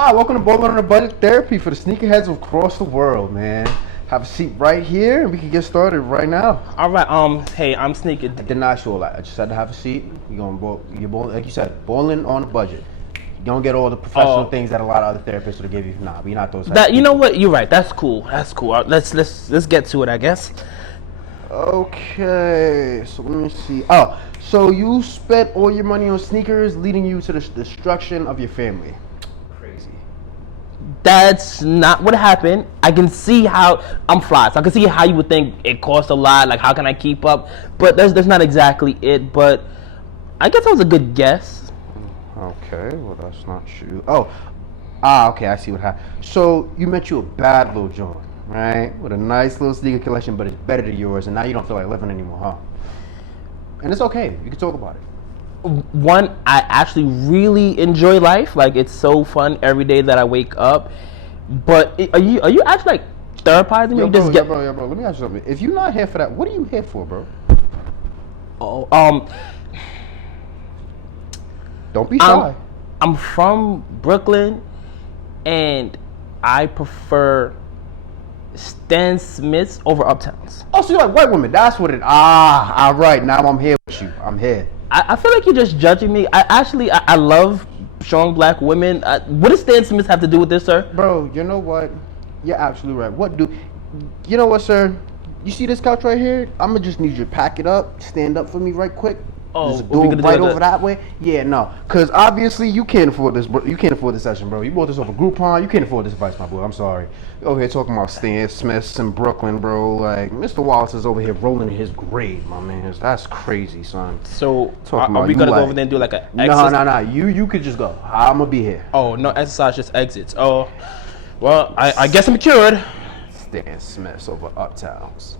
Hi, welcome to Bowling on a Budget Therapy for the sneakerheads across the world, man. Have a seat right here, and we can get started right now. All right. Hey, I'm Snkr D. I did not show a lot. I just had to have a seat. You're bowling, like you said, bowling on a budget. You don't get all the professional things that a lot of other therapists would give you. Nah, we're not those. That you know what? You're right. That's cool. That's cool. Let's get to it, I guess. Okay, so let me see. Oh, so you spent all your money on sneakers, leading you to the destruction of your family. Crazy. That's not what happened. I can see how I'm fly, so I can see how you would think it costs a lot. Like, how can I keep up? But that's not exactly it. But I guess that was a good guess. Okay, well that's not true. Okay, I see what happened. So you met you a bad little joint, right? With a nice little sneaker collection, but it's better than yours, and now you don't feel like living anymore, huh? And it's okay. You can talk about it. One, I actually really enjoy life. Like, it's so fun every day that I wake up. But are you actually like therapizing me? Bro. Let me ask you something. If you're not here for that, what are you here for, bro? Don't be shy. I'm from Brooklyn, and I prefer Stan Smiths over Uptowns. Oh, so you like white women? That's what it. All right. Now I'm here with you. I'm here. I feel like you're just judging me. I love strong black women. What does Stan Smith have to do with this, sir? Bro, you know what? You're absolutely right. You know what, sir? You see this couch right here? I'm gonna just need you to pack it up, stand up for me right quick. Just do it right over that way. Yeah, no, cause obviously you can't afford this. You can't afford this session, bro. You bought this over Groupon. You can't afford this advice, my boy. I'm sorry. You're over here talking about Stan Smiths in Brooklyn, bro. Like Mr. Wallace is over here rolling in his grave, my man. That's crazy, son. So are we gonna go over there and do like a exercise? No. You could just go. I'm gonna be here. Oh no, exercise, just exits. Oh, well, I guess I'm cured. Stan Smiths over Uptowns.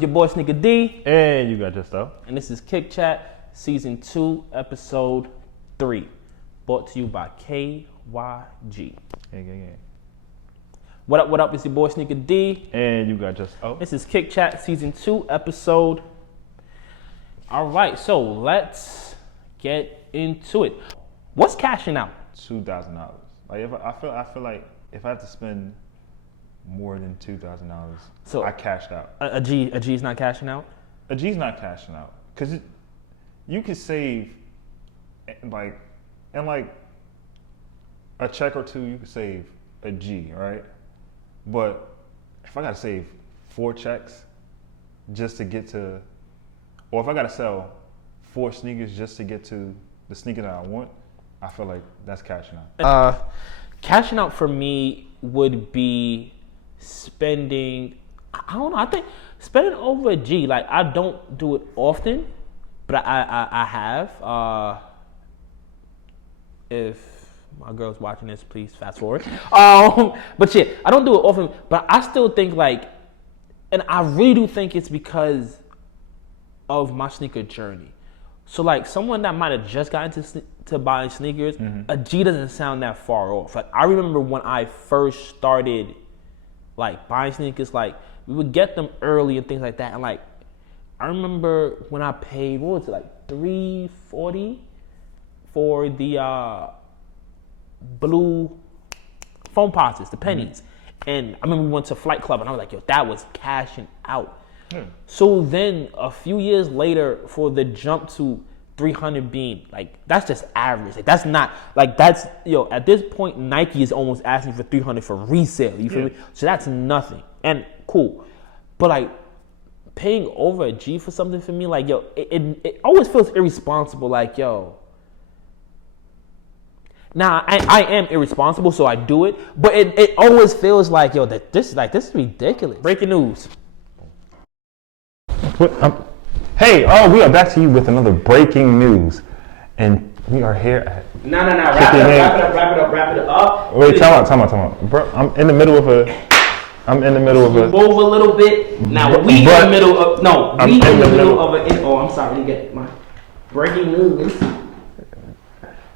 Your boy Snkr D. And you got your stuff. And this is Kick Chat, Season 2, Episode 3. Brought to you by KYG. Yeah. What up? It's your boy Snkr D. And you got your stuff. This is Kick Chat, Season 2, Episode. Alright, so let's get into it. What's cashing out? $2,000. Like I feel like if I have to spend more than $2,000, so I cashed out. A G's not cashing out? A G's not cashing out because you could save like a check or two. You could save a G, right? But if I gotta save 4 checks just to get to, or if I gotta sell 4 sneakers just to get to the sneaker that I want, I feel like that's cashing out. Cashing out for me would be spending, I don't know, I think spending over a G. Like, I don't do it often, but I have. If my girl's watching this, please fast forward. But yeah, I don't do it often, but I still think like, and I really do think it's because of my sneaker journey. So like someone that might have just gotten to buying sneakers, a G doesn't sound that far off. Like, I remember when I first started like buying sneakers, like we would get them early and things like that. And like, I remember when I paid, what was it, like $340 for the blue foam posits, the pennies. And I remember we went to Flight Club and I was like, yo, that was cashing out. So then a few years later, for the jump to 300 being, like, that's just average. Like, that's not, like, that's, at this point, Nike is almost asking for 300 for resale. You feel me? So that's nothing. And cool. But, like, paying over a G for something for me, like, it always feels irresponsible. Like, now, I am irresponsible, so I do it. But it always feels like, this is ridiculous. Breaking news. Hey, we are back to you with another breaking news, and we are here at. No. Wrap it up. Wait, time out. Bro, I'm in the middle of a. Move a little bit. Now we in the middle of I'm sorry, you get my breaking news. All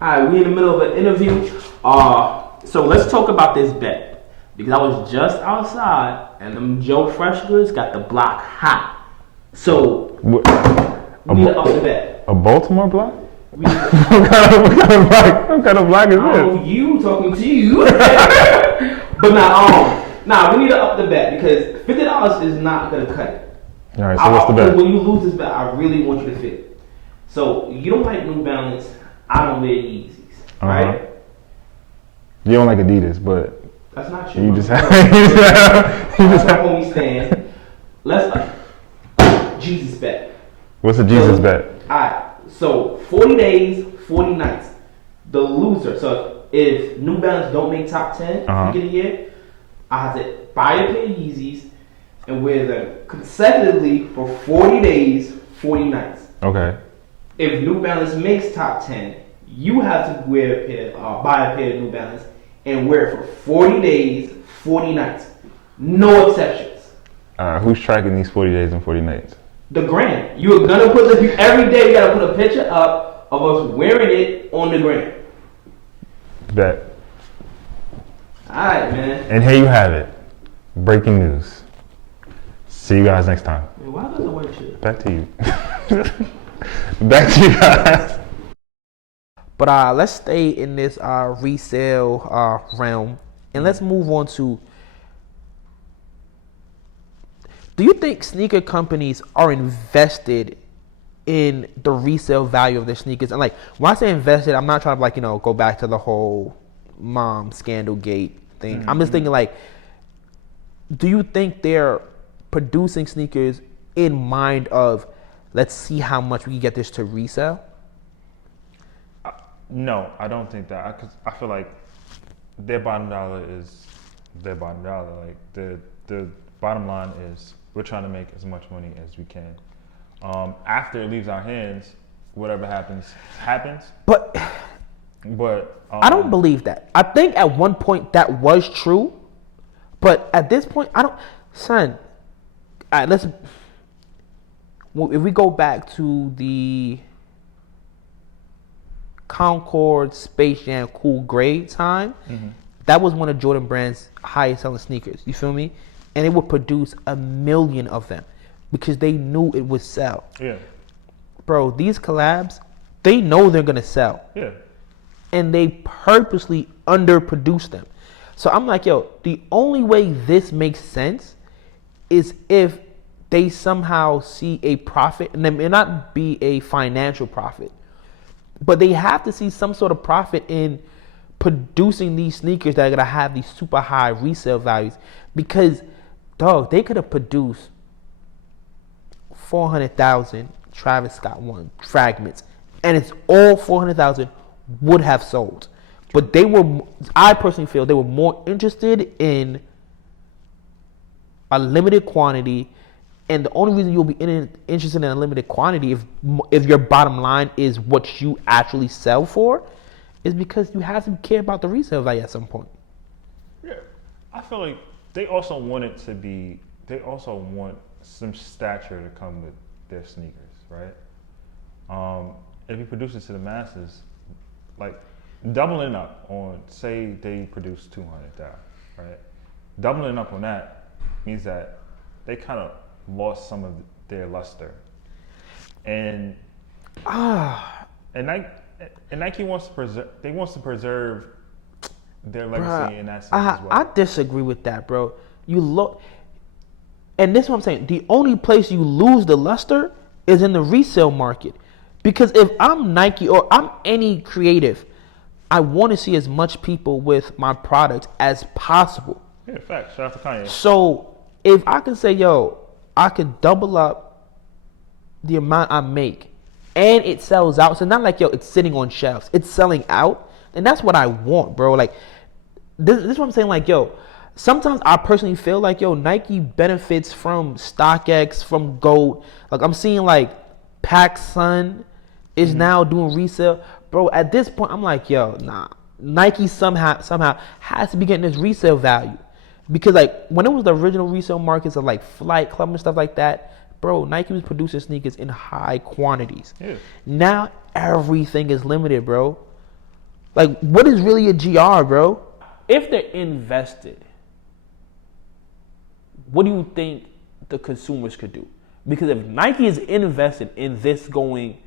right, we in the middle of an interview. So let's talk about this bet. because I was just outside and them Joe Fresh goods got the block hot. So we need to up the bet. A Baltimore block? What kind of block is this? You talking to you. But we need to up the bet because $50 is not gonna cut it. All right, so what's the bet? When you lose this bet, I really want you to fit. So you don't like New Balance. I don't wear Yeezys, right? You don't like Adidas, but that's not true. You just have. That's my homie stand. Let's Jesus bet. What's a Jesus bet? All right. So 40 days, 40 nights. The loser. So if New Balance don't make top 10 at the year, I have to buy a pair of Yeezys and wear them consecutively for 40 days, 40 nights. Okay. If New Balance makes top 10, you have to buy a pair of New Balance and wear it for 40 days, 40 nights. No exceptions. Who's tracking these 40 days and 40 nights? The gram. You're gonna every day. You gotta put a picture up of us wearing it on the gram. Bet. All right, man. And here you have it. Breaking news. See you guys next time. Man, why does it work shit? Back to you. Back to you guys. But let's stay in this resale realm, and let's move on to. Do you think sneaker companies are invested in the resale value of their sneakers? And like, when I say invested, I'm not trying to go back to the whole mom scandal gate thing. I'm just thinking do you think they're producing sneakers in mind of, let's see how much we can get this to resell? No, I don't think that. Cause I feel like their bottom dollar is their bottom dollar. Like the bottom line is we're trying to make as much money as we can. After it leaves our hands, whatever happens. But I don't believe that. I think at one point that was true, but at this point I don't. Son, all right, if we go back to the Concord Space Jam Cool Grade time, that was one of Jordan Brand's highest selling sneakers. You feel me? And it would produce 1 million of them because they knew it would sell. Yeah. Bro, these collabs, they know they're gonna sell. Yeah. And they purposely underproduce them. So I'm like, yo, the only way this makes sense is if they somehow see a profit, and it may not be a financial profit, but they have to see some sort of profit in producing these sneakers that are gonna have these super high resale values. Because, dog, they could have produced 400,000 Travis Scott 1 fragments, and it's all 400,000 would have sold. But I personally feel they were more interested in a limited quantity. And the only reason you'll be interested in a limited quantity if your bottom line is what you actually sell for is because you have to care about the resale value at some point. Yeah. I feel like they also want some stature to come with their sneakers, right? If you produce it to the masses, like doubling up on, say they produce 200,000, right? Doubling up on that means that they kind of lost some of their luster, and Nike wants to preserve their legacy in that sense as well. I disagree with that, bro. You look, and this is what I'm saying. The only place you lose the luster is in the resale market, because if I'm Nike or I'm any creative, I want to see as much people with my product as possible. Yeah, facts. Shout out to Kanye. So if I can say, yo, I could double up the amount I make and it sells out. So not like, yo, it's sitting on shelves. It's selling out. And that's what I want, bro. Like, this is what I'm saying. Like, yo, sometimes I personally feel like, yo, Nike benefits from StockX, from Gold. Like, I'm seeing, like, PacSun is now doing resale. Bro, at this point, I'm like, yo, nah. Nike somehow has to be getting this resale value. Because, like, when it was the original resale markets of, like, Flight Club and stuff like that, bro, Nike was producing sneakers in high quantities. Yeah. Now, everything is limited, bro. Like, what is really a GR, bro? If they're invested what do you think the consumers could do? Because if Nike is invested in this going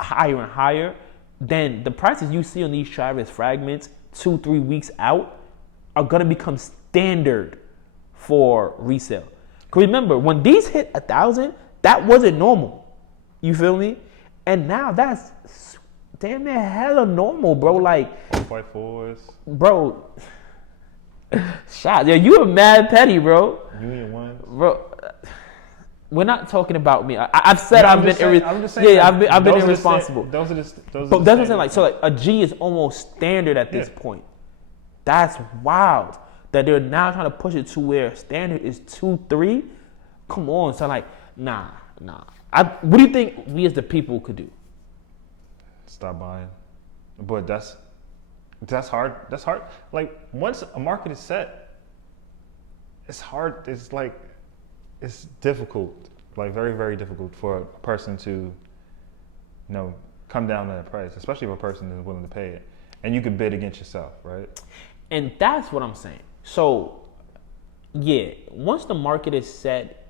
higher and higher, then the prices you see on these Travis fragments 2-3 weeks out are gonna become standard for resale. Cause remember, when these hit 1,000, that wasn't normal. You feel me? And now that's damn near hella normal, bro. Like 4x4s. Bro. Shot. Yo, you a mad petty, bro. Union ones. Bro. We're not talking about me. I've said I've been irresponsible. Those are the but that's what I'm saying. Like, so like a G is almost standard at this point. That's wild. That they're now trying to push it to where standard is 2-3. Come on, so like, nah. What do you think we as the people could do? Stop buying. But that's hard. That's hard. Like once a market is set, it's hard. It's like it's difficult. Like very, very difficult for a person to, come down to that price, especially if a person is willing to pay it. And you can bid against yourself, right? And that's what I'm saying. So, yeah, once the market is set,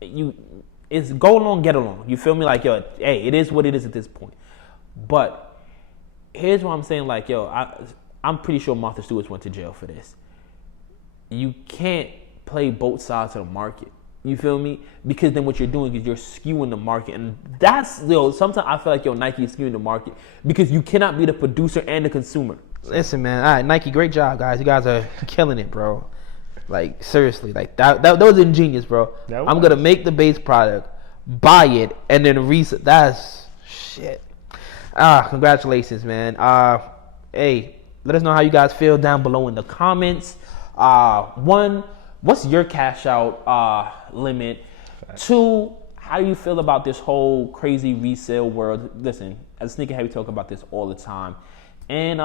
it's go along, get along. You feel me? Like, yo, hey, it is what it is at this point. But here's what I'm saying. Like, yo, I'm pretty sure Martha Stewart's went to jail for this. You can't play both sides of the market. You feel me? Because then what you're doing is you're skewing the market. And that's, sometimes I feel like, Nike is skewing the market because you cannot be the producer and the consumer. Listen, man. All right, Nike, great job, guys. You guys are killing it, bro. Like, seriously. Like, that was ingenious, bro. I'm going to make the base product, buy it, and then resell. That's shit. Congratulations, man. Hey, let us know how you guys feel down below in the comments. One, what's your cash out limit? Fact. 2, how do you feel about this whole crazy resale world? Listen, as a sneakerhead, we talk about this all the time. And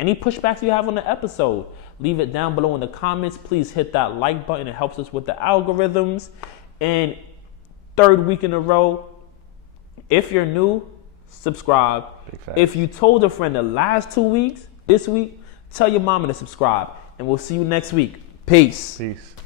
any pushbacks you have on the episode, leave it down below in the comments. Please hit that like button. It helps us with the algorithms. And 3rd week in a row, if you're new, subscribe. If you told a friend the last 2 weeks, this week, tell your mama to subscribe. And we'll see you next week. Peace. Peace.